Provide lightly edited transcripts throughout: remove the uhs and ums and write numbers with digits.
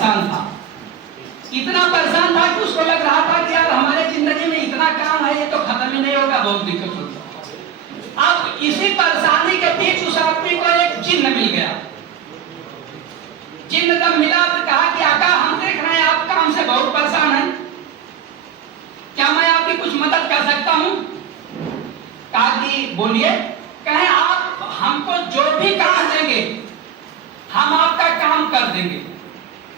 परेशान था, इतना परेशान था कि उसको लग रहा था कि यार हमारे जिंदगी में इतना काम है, ये तो खत्म ही नहीं होगा, बहुत दिक्कत होगी। अब इसी परेशानी के बीच उस आदमी को एक चिन्ह मिल गया। चिन्ह जब मिला तो कहा कि आका, हम देख रहे हैं आप काम से बहुत परेशान हैं, क्या मैं आपकी कुछ मदद कर सकता हूं? कहा कि बोलिए। कहे आप हमको जो भी काम देंगे हम आपका काम कर देंगे,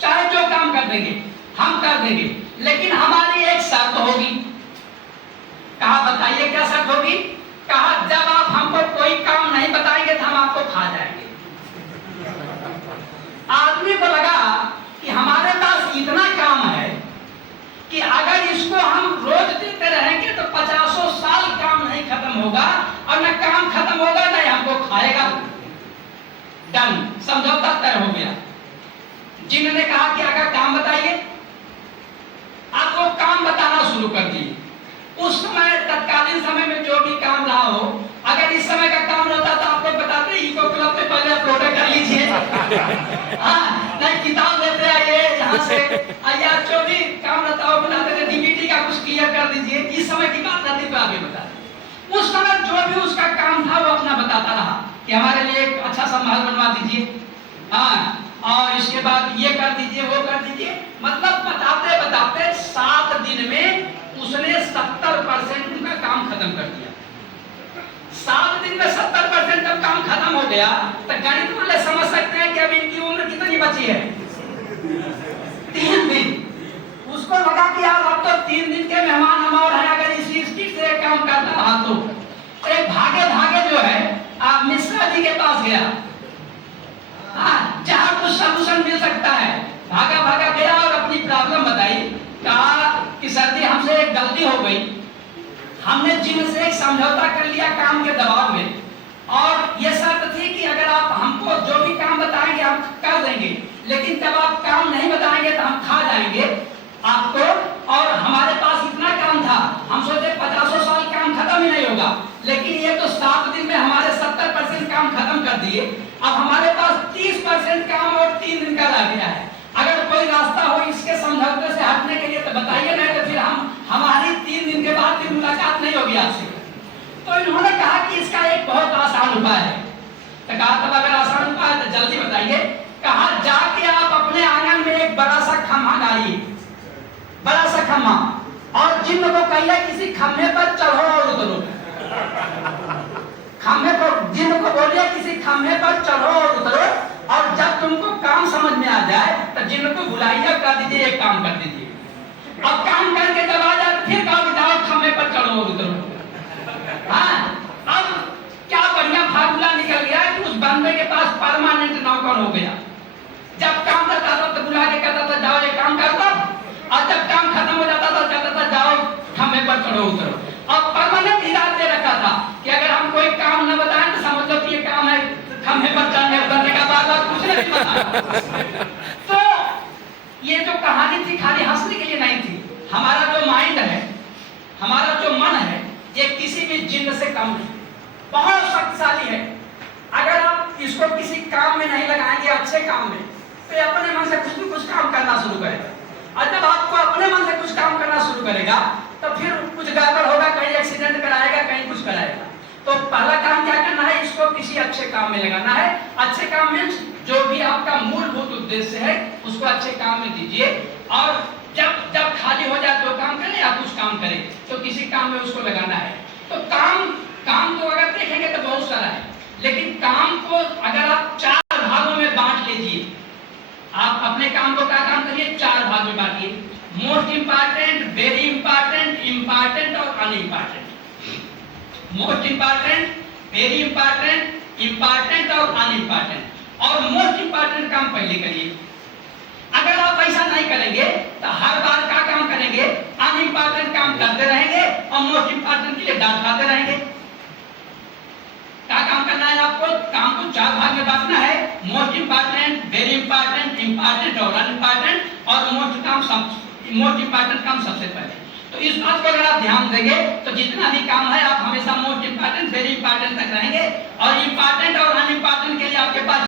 चाहे जो काम कर देंगे हम कर देंगे, लेकिन हमारी एक शर्त होगी। कहा बताइए क्या शर्त होगी? कहा जब आप हमको कोई काम नहीं बताएंगे तो हम आपको खा जाएंगे। आदमी को लगा कि हमारे पास इतना काम है कि अगर इसको हम रोज देते रहेंगे तो 50 साल काम नहीं खत्म होगा, और न काम खत्म होगा न हमको खाएगा। डन, समझौता तय हो गया। जिन्होंने कहा कि अगर काम बताइए, आप वो काम बताना शुरू कर दिए। उस समय तत्कालीन समय में जो भी काम रहा हो, अगर इस समय का काम रहता तो आप लोग बताते इको क्लब पे पहले अपलोड कर लीजिए, हाँ नहीं किताब लेते आइए यहाँ से, या जो भी काम रहता हो बताते थे डीबीटी का कुछ क्लियर कर दीजिए। इस समय की बात रहती तो आगे बता। उस समय जो भी उसका काम था वो अपना बताता रहा कि हमारे लिए एक अच्छा सा महल बनवा दीजिए, हाँ, और इसके बाद ये कर दीजिए वो कर दीजिए। मतलब बताते बताते 7 दिन में उसने 70% उनका काम खत्म कर दिया। 7 दिन में 70% जब काम खत्म हो गया तो गणित वाले समझ सकते हैं कि अब इनकी उम्र कितनी बची है? 3 दिन। उसको लगा कि यार अब तो 3 दिन के मेहमान हम और हैं, अगर इसी स्पीड से काम करता रहा तो एक भागे भागे जो है आप मिश्रा जी के पास गया, हाँ, जहाँ कुछ सलूशन मिल सकता है। भागा भागा गया और अपनी प्रॉब्लम बताई। कहा कि सर जी हमसे एक गलती हो गई, हमने जिनसे एक समझौता कर लिया काम के दबाव में, और ये शर्त थी कि अगर आप हमको जो भी काम बताएंगे हम कर देंगे, लेकिन जब आप काम नहीं बताएंगे तो हम खा जाएंगे आपको। और हमारे पास इतना काम था, हम सोचे 50 साल काम खत्म ही नहीं होगा, लेकिन ये तो 7 दिन में हमारे 70% काम खत्म कर दिए। अब हमारे पास 30% काम और 3 दिन का रह गया है। अगर कोई रास्ता हो इसके समझौते से हटने के लिए तो बताइए, नहीं तो फिर हमारी 3 दिन के बाद फिर मुलाकात नहीं होगी आपसे। तो इन्होंने कहा कि इसका एक बहुत आसान उपाय है। तो कहा तब अगर आसान उपाय है तो जल्दी बताइए। कहा जाके आप अपने आंगन में एक बड़ा सा खम्भा डालिए, बड़ा सा खम्भा, और जिन को कहिए किसी खम्भे पर चढ़ो और उतरो। खम्भे पर जिन को बोलिए किसी खम्भे पर चढ़ो और उतरो, और जब तुमको काम समझ में आ जाए तो जिन को बुलाइए कर दीजिए एक काम कर दीजिए। अब काम करके जब आ जाए फिर कहा जाओ खम्भे पर चढ़ो और उतरो। हाँ, अब क्या बढ़िया फार्मूला निकल गया कि उस बंदे के पास परमानेंट नौकर हो गया। जब काम करता था तो बुला के कहता था जाओ ये काम कर दो, और जब काम खत्म हो जाता था कहता था जाओ खम्भे पर चढ़ो उतरो। और परमानेंट हिदायत दे रखा था कि अगर हम कोई काम न बताएं तो समझ लो कि ये काम है खम्भे पर चढ़ने उतरने का, बात कुछ नहीं पता। तो ये जो कहानी थी खाली हंसने के लिए नहीं थी। हमारा जो माइंड है, हमारा जो मन है, ये किसी भी जिन्न से कम नहीं, बहुत शक्तिशाली है। अगर आप इसको किसी काम में नहीं लगाएंगे, अच्छे काम में, तो ये अपने मन से कुछ न कुछ काम करना शुरू करेगा। और जब आपको अपने मन से कुछ काम करना शुरू करेगा तो फिर कुछ गड़बड़ होगा, कहीं एक्सीडेंट कराएगा, कहीं कुछ कराएगा। तो पहला काम क्या करना है, इसको किसी अच्छे काम में लगाना है। अच्छे काम में जो भी आपका मूलभूत उद्देश्य है उसको अच्छे काम में दीजिए, और जब जब खाली हो जाए तो काम करें या कुछ काम करें, तो किसी काम में उसको लगाना है। तो काम तो अगर देखेंगे तो बहुत सारा है, लेकिन काम को अगर आप 4 भागों में बांट लीजिए, आप अपने काम को क्या काम करिए 4 भाग में बांटिए। Most important, very important, important और unimportant. Most important, very important, important और अनइम्पॉर्टेंट। और मोस्ट इंपॉर्टेंट काम पहले करिए। अगर आप ऐसा नहीं करेंगे तो हर बार क्या काम करेंगे, अनइम्पॉर्टेंट काम करते रहेंगे और मोस्ट इंपॉर्टेंट के लिए डांट खाते रहेंगे। क्या काम करना है आपको, काम को 4 भाग में बांटना है। Most important, very important, important और अनइम्पॉर्टेंट, और मोस्ट इंपॉर्टेंट काम सबसे पहले। तो इस बात को अगर आप ध्यान देंगे तो जितना भी काम है आप हमेशा मोस्ट इंपॉर्टेंट, वेरी इंपॉर्टेंट तक रहेंगे, और इंपॉर्टेंट और अनइम्पॉर्टेंट के लिए आपके पास